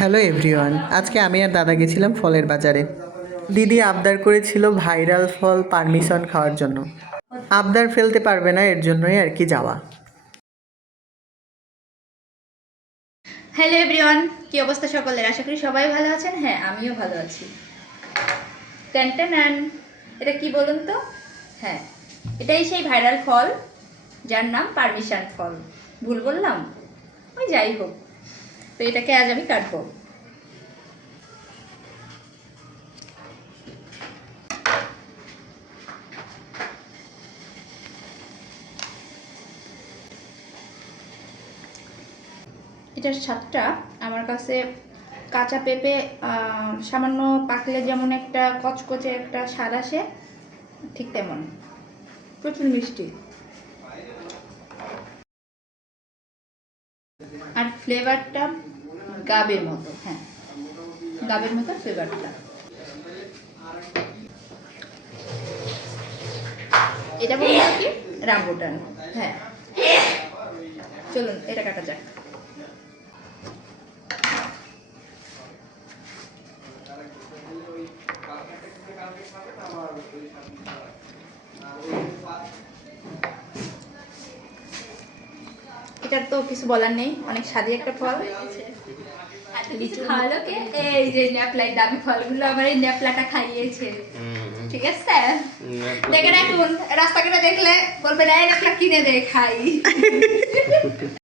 Hello everyone, আজকে আমি আর দাদা গেছিলাম ফলের বাজারে। দিদি আবদার করেছিল ভাইরাল ফল পারমিশন খাওয়ার জন্য। আবদার ফেলতে পারবে না, এর জন্যই আর কি যাওয়া। হ্যালো এভরিওয়ান, কি অবস্থা সকলের? আশা করি সবাই ভালো আছেন। হ্যাঁ, আমিও ভালো আছি। টেন এটা কি বলুন তো? হ্যাঁ, এটাই সেই ভাইরাল ফল যার নাম পারমিশন ফল। ভুল বললাম? ওই যাই হোক, তো এটাকে আজ আমি কাটবো। এটার স্বাদটা আমার কাছে কাঁচা পেঁপে সামান্য পাকলে যেমন একটা কচকচে একটা স্বাদ আসে, ঠিক তেমন প্রচুর মিষ্টি। আর ফ্লেভারটা গাবের মতো। হ্যাঁ, গাবের মতো ফ্লেভারটা। এটা বলবো কি রামবুটান। হ্যাঁ, চলুন এটা কাটা যাক। এটার তো কিছু বলার নেই, অনেক স্বাদী একটা ফল। লিচু খাওয়ালোকে এই যে ন্যাপলাই দামি ফলগুলো আমার এই ন্যাপলাটা খাইয়েছে। ঠিক আছে, দেখে রাখুন, রাস্তাঘাটে দেখলে বলবেন এই ন্যাপলা কিনে দে খাই।